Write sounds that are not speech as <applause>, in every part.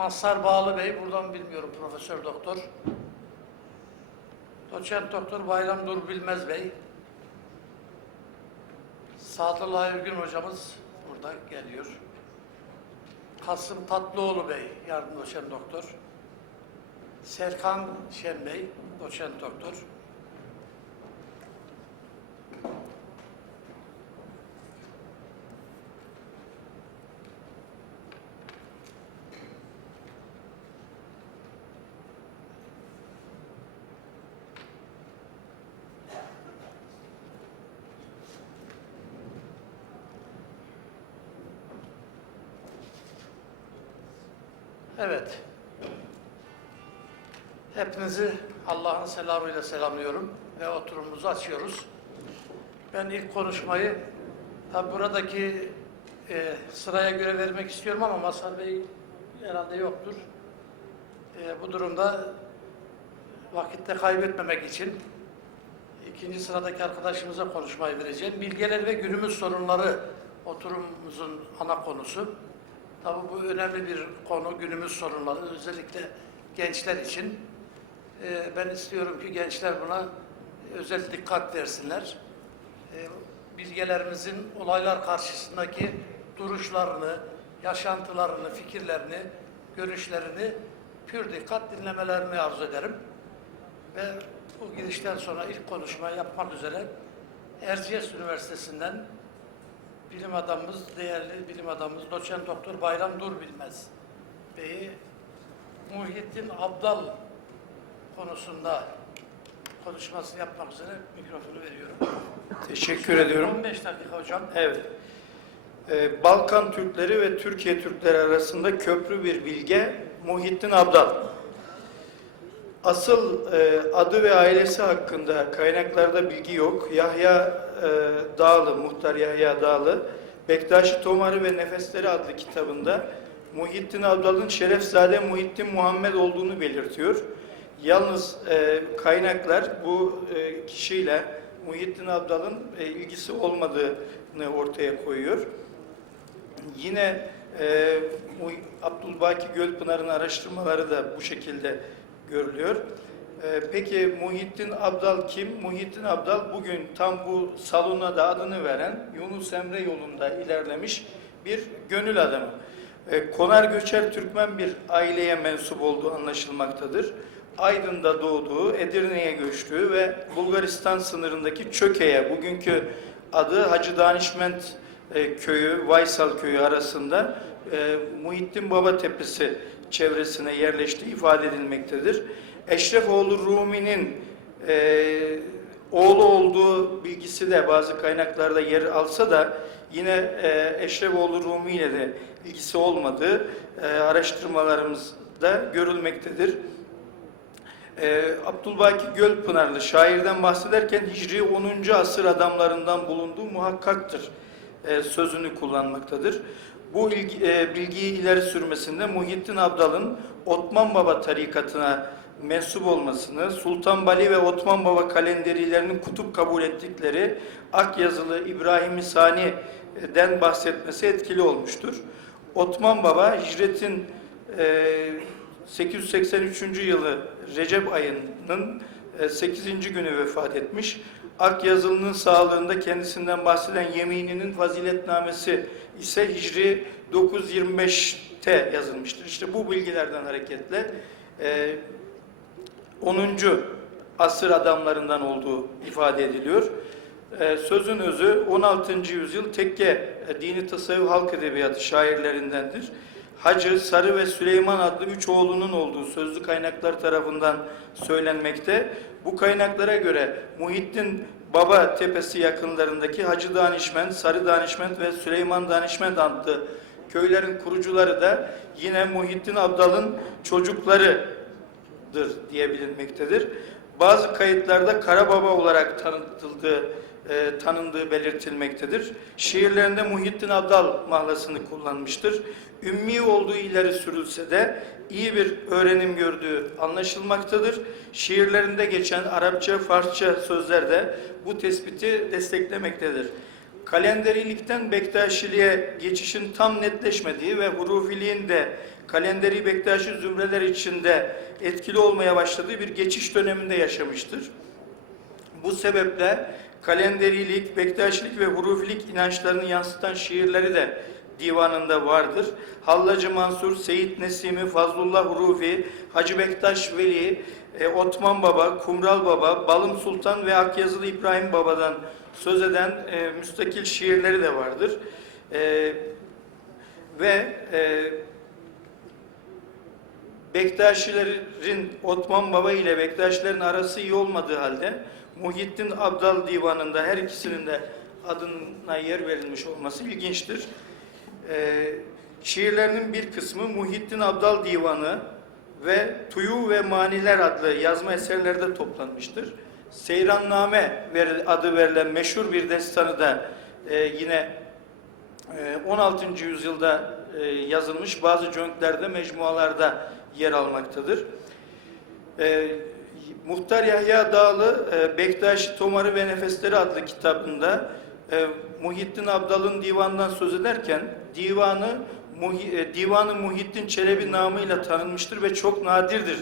Mazhar Bağlı Bey, buradan bilmiyorum Profesör Doktor. Doçent Doktor Bayram Dur Bilmez Bey. Sadullah Ergün hocamız burada geliyor. Kasım Tatlıoğlu Bey, yardım doçent doktor. Serkan Şen Bey, doçent doktor. Evet. Hepinizi Allah'ın selamıyla selamlıyorum ve oturumumuzu açıyoruz. Ben ilk konuşmayı tabi buradaki e, sıraya göre vermek istiyorum ama Mazhar Bey herhalde yoktur. E, bu durumda vakitte kaybetmemek için ikinci sıradaki arkadaşımıza konuşmayı vereceğim. Bilgeler ve günümüz sorunları oturumumuzun ana konusu. Tabii bu önemli bir konu, günümüz sorunları, özellikle gençler için. Ee, ben istiyorum ki gençler buna özel dikkat versinler. Ee, bilgelerimizin olaylar karşısındaki duruşlarını, yaşantılarını, fikirlerini, görüşlerini pür dikkat dinlemelerini arzu ederim. Ve bu girişten sonra ilk konuşmayı yapmak üzere Erciyes Üniversitesi'nden bilim adamımız, değerli bilim adamımız doçent doktor Bayram Dur Bilmez Bey'i Muhyiddin Abdal konusunda konuşmasını yapmak üzere mikrofonu veriyorum. Teşekkür ediyorum. 15 dakika hocam. Evet. Ee, Balkan Türkleri ve Türkiye Türkleri arasında köprü bir bilge Muhittin Abdal. Asıl e, adı ve ailesi hakkında kaynaklarda bilgi yok. Yahya e, Dağlı, Muhtar Yahya Dağlı, Bektaşi Tomarı ve Nefesleri adlı kitabında Muhittin Abdal'ın Şerefzade Muhittin Muhammed olduğunu belirtiyor. Yalnız e, kaynaklar bu e, kişiyle Muhittin Abdal'ın e, ilgisi olmadığını ortaya koyuyor. Yine e, Abdülbaki Gölpınar'ın araştırmaları da bu şekilde görülüyor. E, peki Muhittin Abdal kim? Muhittin Abdal bugün tam bu salona da adını veren Yunus Emre yolunda ilerlemiş bir gönül adamı. E, Konar Göçer Türkmen bir aileye mensup olduğu anlaşılmaktadır. Aydın'da doğduğu, Edirne'ye göçtüğü ve Bulgaristan sınırındaki Çöke'ye, bugünkü adı Hacı Danişment e, köyü, Vaysal köyü arasında e, Muhittin Baba Tepesi çevresine yerleştiği ifade edilmektedir. Eşrefoğlu Rumi'nin e, oğlu olduğu bilgisi de bazı kaynaklarda yer alsa da yine e, Eşrefoğlu Rumi ile de ilgisi olmadığı e, araştırmalarımızda görülmektedir. Ee, Abdülbaki Gölpınarlı şairden bahsederken Hicri 10. asır adamlarından bulunduğu muhakkaktır e, sözünü kullanmaktadır. Bu ilgi, e, bilgiyi ileri sürmesinde Muhittin Abdal'ın Otman Baba tarikatına mensup olmasını, Sultan Bali ve Otman Baba kalenderilerinin kutup kabul ettikleri Akyazılı İbrahim-i Sani'den bahsetmesi etkili olmuştur. Otman Baba hicretin e, 883. yılı Recep ayının 8. günü vefat etmiş. Akyazılı'nın sağlığında kendisinden bahseden yemininin faziletnamesi ise Hicri 925'te yazılmıştır. İşte bu bilgilerden hareketle e, 10. asır adamlarından olduğu ifade ediliyor. E, sözün özü 16. yüzyıl tekke e, dini tasavvuf halk edebiyatı şairlerindendir. Hacı, Sarı ve Süleyman adlı üç oğlunun olduğu sözlü kaynaklar tarafından söylenmekte. Bu kaynaklara göre Muhittin Baba Tepesi yakınlarındaki Hacı Danişment, Sarı Danişment ve Süleyman Danişment adlı köylerin kurucuları da yine Muhittin Abdal'ın çocuklarıdır diye bilinmektedir. Bazı kayıtlarda Karababa olarak tanıtıldığı e, tanındığı belirtilmektedir. Şiirlerinde Muhittin Abdal mahlasını kullanmıştır. Ümmi olduğu ileri sürülse de iyi bir öğrenim gördüğü anlaşılmaktadır. Şiirlerinde geçen Arapça, Farsça sözler de bu tespiti desteklemektedir. kalenderilikten Bektaşiliğe geçişin tam netleşmediği ve hurufiliğin de kalenderi Bektaşi zümreler içinde etkili olmaya başladığı bir geçiş döneminde yaşamıştır. Bu sebeple kalenderilik, Bektaşilik ve hurufilik inançlarını yansıtan şiirleri de divanında vardır. Hallacı Mansur, Seyit Nesimi, Fazlullah Hurufi, Hacı Bektaş Veli, e, Otman Baba, Kumral Baba, Balım Sultan ve Akyazılı İbrahim Baba'dan söz eden e, müstakil şiirleri de vardır. E, ve e, Bektaşilerin Otman Baba ile Bektaşilerin arası iyi olmadığı halde Muhittin Abdal Divanı'nda her ikisinin de adına yer verilmiş olması ilginçtir. Ee, şiirlerinin bir kısmı Muhittin Abdal Divanı ve Tuyu ve Maniler adlı yazma eserlerde toplanmıştır. Seyranname adı verilen meşhur bir destanı da e, yine e, 16. yüzyılda e, yazılmış bazı cönklerde, mecmualarda yer almaktadır. E, Muhtar Yahya Dağlı e, Bektaşi Tomarı ve Nefesleri adlı kitabında e, Muhittin Abdal'ın divanından söz ederken divanı Muhi, e, Divanı Muhittin Çelebi namıyla tanınmıştır ve çok nadirdir.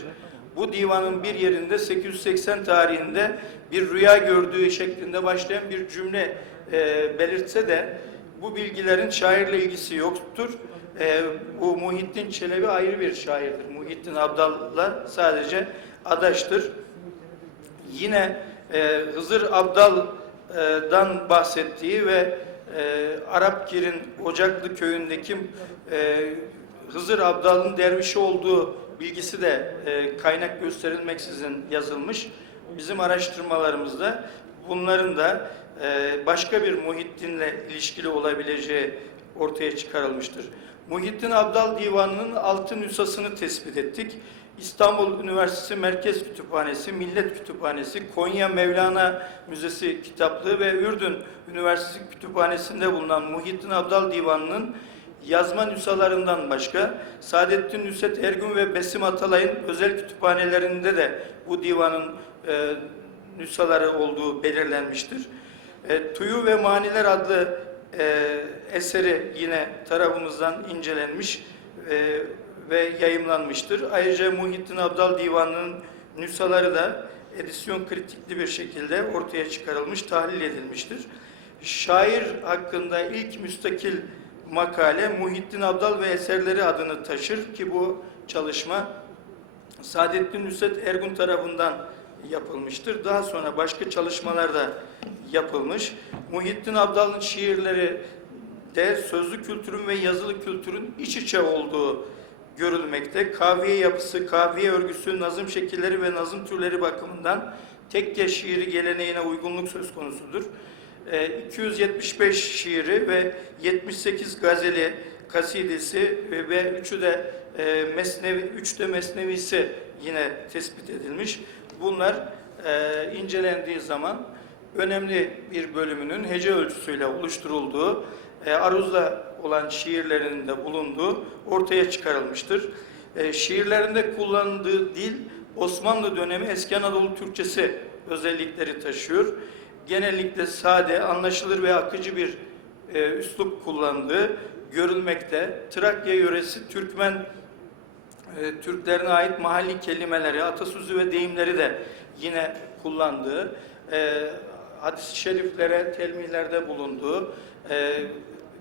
Bu divanın bir yerinde 880 tarihinde bir rüya gördüğü şeklinde başlayan bir cümle e, belirtse de bu bilgilerin şairle ilgisi yoktur. E, bu Muhittin Çelebi ayrı bir şairdir. Muhittin Abdal'la sadece adaştır. Yine e, Hızır Abdal'dan bahsettiği ve e, Arapgir'in Ocaklı köyündeki e, Hızır Abdal'ın dervişi olduğu bilgisi de e, kaynak gösterilmeksizin yazılmış. Bizim araştırmalarımızda bunların da e, başka bir Muhittin'le ilişkili olabileceği ortaya çıkarılmıştır. Muhittin Abdal Divanı'nın altı nüshasını tespit ettik. İstanbul Üniversitesi Merkez Kütüphanesi, Millet Kütüphanesi, Konya Mevlana Müzesi kitaplığı ve Ürdün Üniversitesi Kütüphanesi'nde bulunan Muhittin Abdal Divanı'nın yazma nüshalarından başka Saadettin Nusret Ergün ve Besim Atalay'ın özel kütüphanelerinde de bu divanın e, nüshaları olduğu belirlenmiştir. E, Tuyu ve Maniler adlı e, eseri yine tarafımızdan incelenmiş e, ve yayımlanmıştır. Ayrıca Muhittin Abdal Divanı'nın nüshaları da edisyon kritikli bir şekilde ortaya çıkarılmış, tahlil edilmiştir. Şair hakkında ilk müstakil makale Muhittin Abdal ve eserleri adını taşır ki bu çalışma Saadettin Nusret Ergun tarafından yapılmıştır. Daha sonra başka çalışmalar da yapılmış. Muhittin Abdal'ın şiirleri de sözlü kültürün ve yazılı kültürün iç içe olduğu görülmekte. Kafiye yapısı, kafiye örgüsü, nazım şekilleri ve nazım türleri bakımından tekke şiiri geleneğine uygunluk söz konusudur. Ee, 275 şiiri ve 78 gazeli, kasidesi ve, ve üçü de e, mesnevi, üç de mesnevisi yine tespit edilmiş. Bunlar e, incelendiği zaman önemli bir bölümünün hece ölçüsüyle oluşturulduğu, e, aruzla olan şiirlerinin de bulunduğu ortaya çıkarılmıştır. E, şiirlerinde kullandığı dil Osmanlı dönemi eski Anadolu Türkçesi özellikleri taşıyor. Genellikle sade, anlaşılır ve akıcı bir e, üslup kullandığı görülmekte. Trakya yöresi Türkmen e, Türklerine ait mahalli kelimeleri, atasözü ve deyimleri de yine kullandığı, e, hadis-i şeriflere telmihlerde bulunduğu, e,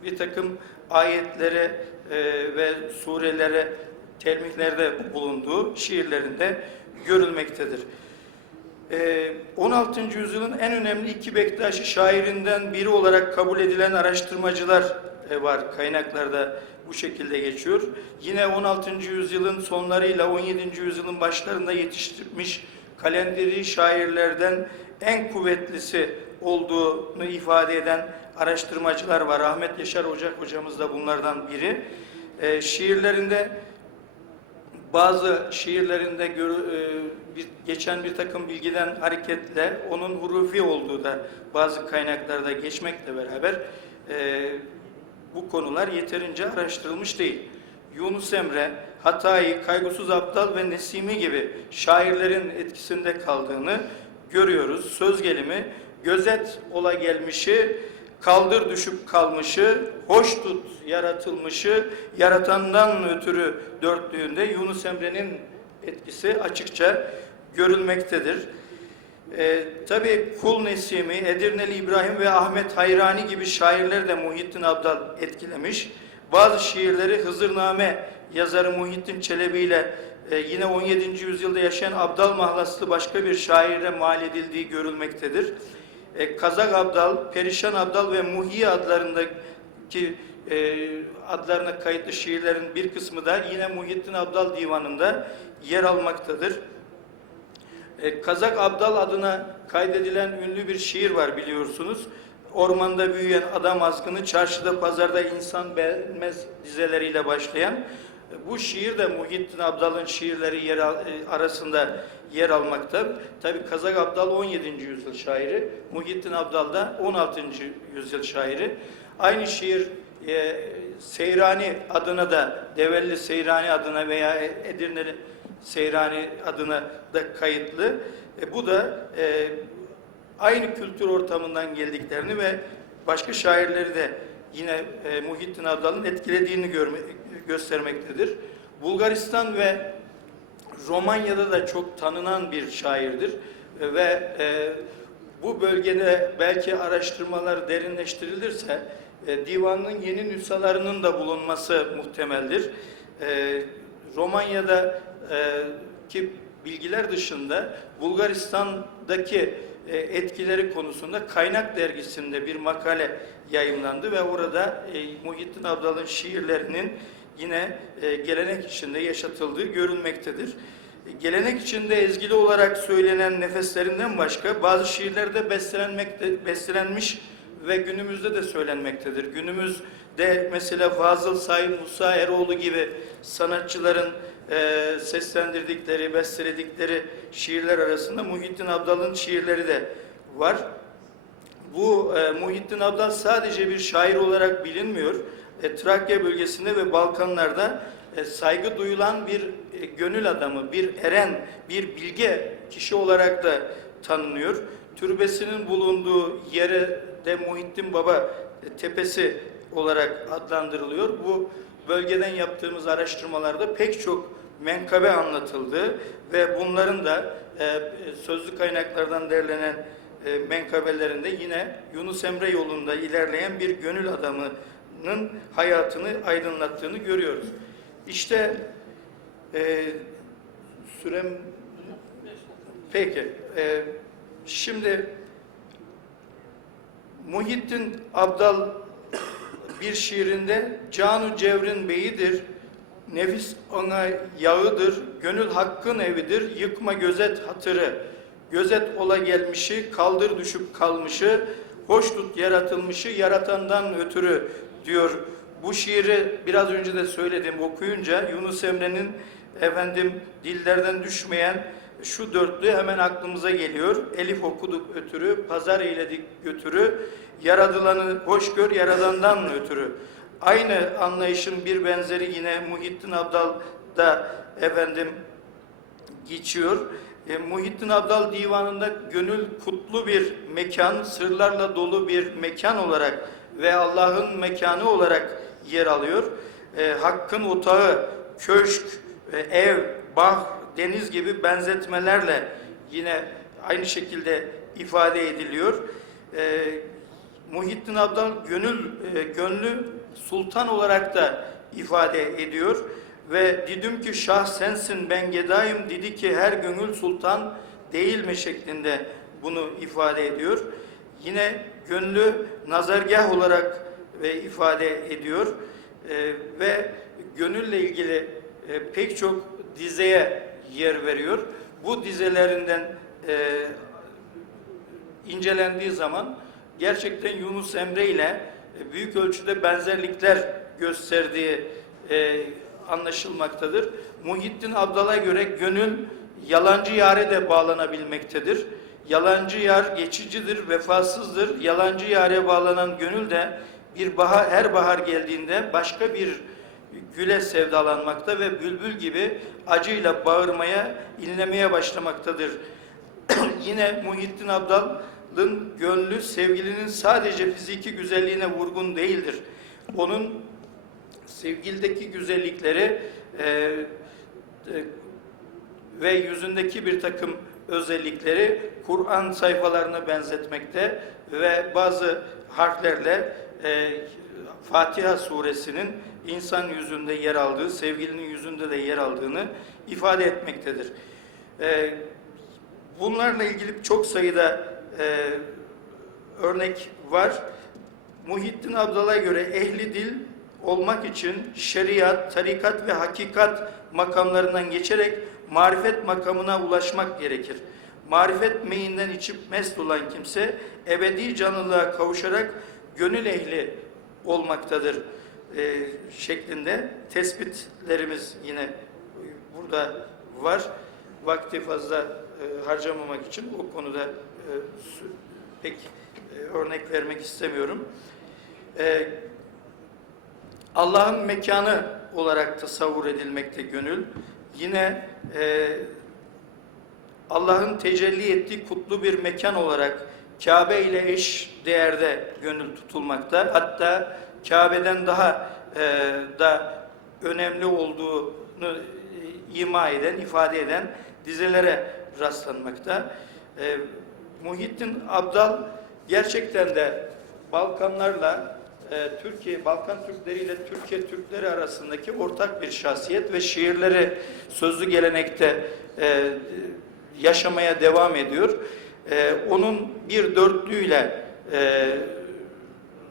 bir takım ayetlere e, ve surelere telmihlerde bulunduğu şiirlerinde görülmektedir. Ee, 16. yüzyılın en önemli iki Bektaşi şairinden biri olarak kabul edilen araştırmacılar e, var kaynaklarda bu şekilde geçiyor. Yine 16. yüzyılın sonlarıyla 17. yüzyılın başlarında yetiştirmiş kalenderi şairlerden en kuvvetlisi olduğunu ifade eden araştırmacılar var. Ahmet Yaşar Ocak hocamız da bunlardan biri. Ee, şiirlerinde bazı şiirlerinde gör, e, bir, geçen bir takım bilgiden hareketle onun hurufi olduğu da bazı kaynaklarda geçmekle beraber e, bu konular yeterince araştırılmış değil. Yunus Emre, Hatayi, Kaygısız Aptal ve Nesimi gibi şairlerin etkisinde kaldığını görüyoruz. Söz gelimi gözet ola gelmişi kaldır düşüp kalmışı, hoş tut yaratılmışı, yaratandan ötürü dörtlüğünde Yunus Emre'nin etkisi açıkça görülmektedir. Ee, Tabi Kul Nesimi, Edirneli İbrahim ve Ahmet Hayrani gibi şairler de Muhittin Abdal etkilemiş. Bazı şiirleri Hızırname yazarı Muhittin Çelebi ile e, yine 17. yüzyılda yaşayan Abdal mahlaslı başka bir şaire mal edildiği görülmektedir. E, Kazak Abdal, Perişan Abdal ve Muhi adlarındaki e, adlarına kayıtlı şiirlerin bir kısmı da yine Muhittin Abdal divanında yer almaktadır. E, Kazak Abdal adına kaydedilen ünlü bir şiir var biliyorsunuz. Ormanda büyüyen adam azgını, çarşıda pazarda insan beğenmez dizeleriyle başlayan. Bu şiir de Muhittin Abdal'ın şiirleri yer e, arasında yer almakta. Tabi Kazak Abdal 17. yüzyıl şairi, Muhittin Abdal da 16. yüzyıl şairi. Aynı şiir e, Seyrani adına da, Develli Seyrani adına veya Edirneli Seyrani adına da kayıtlı. E, bu da e, aynı kültür ortamından geldiklerini ve başka şairleri de yine e, Muhittin Abdal'ın etkilediğini görme, göstermektedir. Bulgaristan ve Romanya'da da çok tanınan bir şairdir ve e, bu bölgede belki araştırmalar derinleştirilirse e, divanın yeni nüshalarının da bulunması muhtemeldir. E, Romanya'da e, bilgiler dışında Bulgaristan'daki etkileri konusunda Kaynak dergisinde bir makale yayımlandı ve orada e, Muhittin Abdal'ın şiirlerinin yine e, gelenek içinde yaşatıldığı görülmektedir. E, Gelenek içinde ezgili olarak söylenen nefeslerinden başka bazı şiirlerde bestelenmekte, bestelenmiş ve günümüzde de söylenmektedir. Günümüzde mesela Fazıl Say, Musa Eroğlu gibi sanatçıların e, seslendirdikleri, besteledikleri şiirler arasında Muhittin Abdal'ın şiirleri de var. Bu e, Muhittin Abdal sadece bir şair olarak bilinmiyor. E, Trakya bölgesinde ve Balkanlarda e, saygı duyulan bir e, gönül adamı, bir eren, bir bilge kişi olarak da tanınıyor. Türbesinin bulunduğu yere de Muhittin Baba Tepesi olarak adlandırılıyor. Bu bölgeden yaptığımız araştırmalarda pek çok menkabe anlatıldı ve bunların da e, sözlü kaynaklardan derlenen e, menkabelerinde yine Yunus Emre yolunda ilerleyen bir gönül adamının hayatını aydınlattığını görüyoruz. İşte e, sürem peki e, şimdi Muhittin Abdal bir şiirinde Canu Cevrin beyidir, nefis ona yağıdır, gönül hakkın evidir, yıkma gözet hatırı, gözet ola gelmişi, kaldır düşüp kalmışı, hoş tut yaratılmışı, yaratandan ötürü diyor. Bu şiiri biraz önce de söyledim okuyunca Yunus Emre'nin efendim dillerden düşmeyen şu dörtlü hemen aklımıza geliyor. Elif okuduk ötürü, pazar eyledik götürü, yaradılanı hoş gör yaradandan ötürü. Aynı anlayışın bir benzeri yine Muhittin Abdal'da efendim geçiyor. E, Muhittin Abdal divanında gönül kutlu bir mekan, sırlarla dolu bir mekan olarak ve Allah'ın mekanı olarak yer alıyor. E, hakkın otağı, köşk, e, ev, bah, deniz gibi benzetmelerle yine aynı şekilde ifade ediliyor. E, Muhittin Abdal gönül e, gönlü sultan olarak da ifade ediyor ve dedim ki şah sensin ben gedayım dedi ki her gönül sultan değil mi şeklinde bunu ifade ediyor. Yine gönlü nazargah olarak ve ifade ediyor E, ve gönülle ilgili e, pek çok dizeye yer veriyor. Bu dizelerinden e, incelendiği zaman gerçekten Yunus Emre ile e, büyük ölçüde benzerlikler gösterdiği e, anlaşılmaktadır. Muhittin Abdal'a göre gönül yalancı yare de bağlanabilmektedir. Yalancı yar geçicidir, vefasızdır. Yalancı yare bağlanan gönül de bir bahar, her bahar geldiğinde başka bir güle sevdalanmakta ve bülbül gibi acıyla bağırmaya, inlemeye başlamaktadır. <clears throat> Yine Muhittin Abdal Abdal'ın gönlü sevgilinin sadece fiziki güzelliğine vurgun değildir. Onun sevgilideki güzellikleri e, e, ve yüzündeki bir takım özellikleri Kur'an sayfalarına benzetmekte ve bazı harflerle e, Fatiha suresinin insan yüzünde yer aldığı, sevgilinin yüzünde de yer aldığını ifade etmektedir. E, bunlarla ilgili çok sayıda e, örnek var. Muhittin Abdal'a göre ehli dil olmak için şeriat, tarikat ve hakikat makamlarından geçerek marifet makamına ulaşmak gerekir. Marifet meyinden içip mest olan kimse ebedi canlılığa kavuşarak gönül ehli olmaktadır e, şeklinde tespitlerimiz yine burada var. Vakti fazla e, harcamamak için o konuda e, pek e, örnek vermek istemiyorum. E, Allah'ın mekanı olarak tasavvur edilmekte gönül. Yine e, Allah'ın tecelli ettiği kutlu bir mekan olarak Kabe ile eş değerde gönül tutulmakta. Hatta Kabe'den daha e, da önemli olduğunu e, ima eden, ifade eden dizelere rastlanmakta. E, Muhittin Abdal gerçekten de Balkanlarla e, Türkiye, Balkan Türkleri ile Türkiye Türkleri arasındaki ortak bir şahsiyet ve şiirleri sözlü gelenekte e, yaşamaya devam ediyor. E, onun bir dörtlüğüyle e,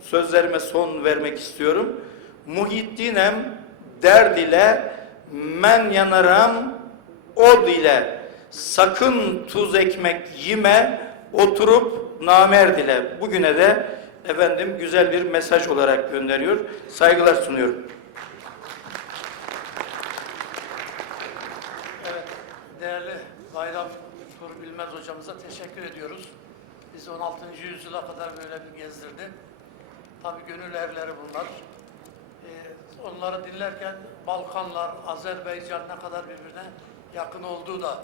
sözlerime son vermek istiyorum. Muhiddinem derd ile men yanaram od ile sakın tuz ekmek yeme oturup namerd ile bugüne de efendim güzel bir mesaj olarak gönderiyor. Saygılar sunuyorum. Evet, değerli Bayram Tur Bilmez hocamıza teşekkür ediyoruz. Bizi 16. yüzyıla kadar böyle bir gezdirdi. Tabii gönül evleri bunlar. Ee, onları dinlerken Balkanlar, Azerbaycan ne kadar birbirine yakın olduğu da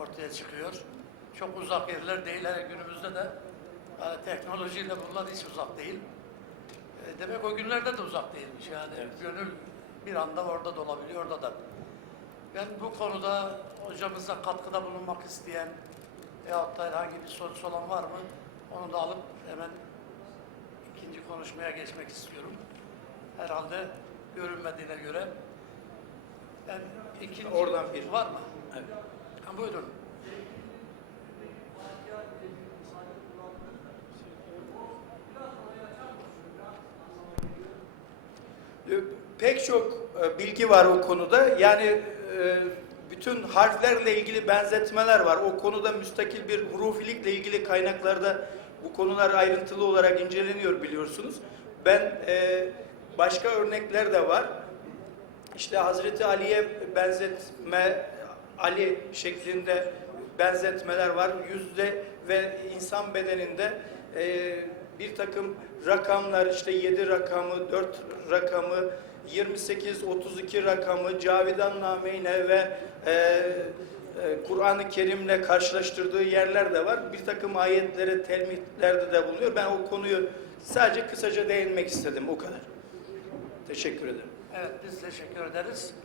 ortaya çıkıyor. Çok uzak yerler değil. Hele günümüzde de yani teknolojiyle bunlar hiç uzak değil. E, demek o günlerde de uzak değilmiş yani. Gönül bir anda orada da olabiliyor, orada da. Ben bu konuda hocamıza katkıda bulunmak isteyen veyahut da herhangi bir sorusu olan var mı? Onu da alıp hemen ikinci konuşmaya geçmek istiyorum. Herhalde görünmediğine göre. Ben ikinci... Oradan bir. Var mı? Evet. Ha, buyurun. Pek çok e, bilgi var o konuda. Yani e, bütün harflerle ilgili benzetmeler var. O konuda müstakil bir hurufilikle ilgili kaynaklarda bu konular ayrıntılı olarak inceleniyor biliyorsunuz. Ben e, başka örnekler de var. İşte Hazreti Ali'ye benzetme, Ali şeklinde benzetmeler var. Yüzde ve insan bedeninde e, bir takım rakamlar işte 7 rakamı, 4 rakamı, 28, 32 rakamı, Cavidan Nameyne ve e, Kur'an-ı Kerim'le karşılaştırdığı yerler de var. Bir takım ayetlere, telmihlerde de bulunuyor. Ben o konuyu sadece kısaca değinmek istedim. O kadar. Teşekkür ederim. Evet biz teşekkür ederiz.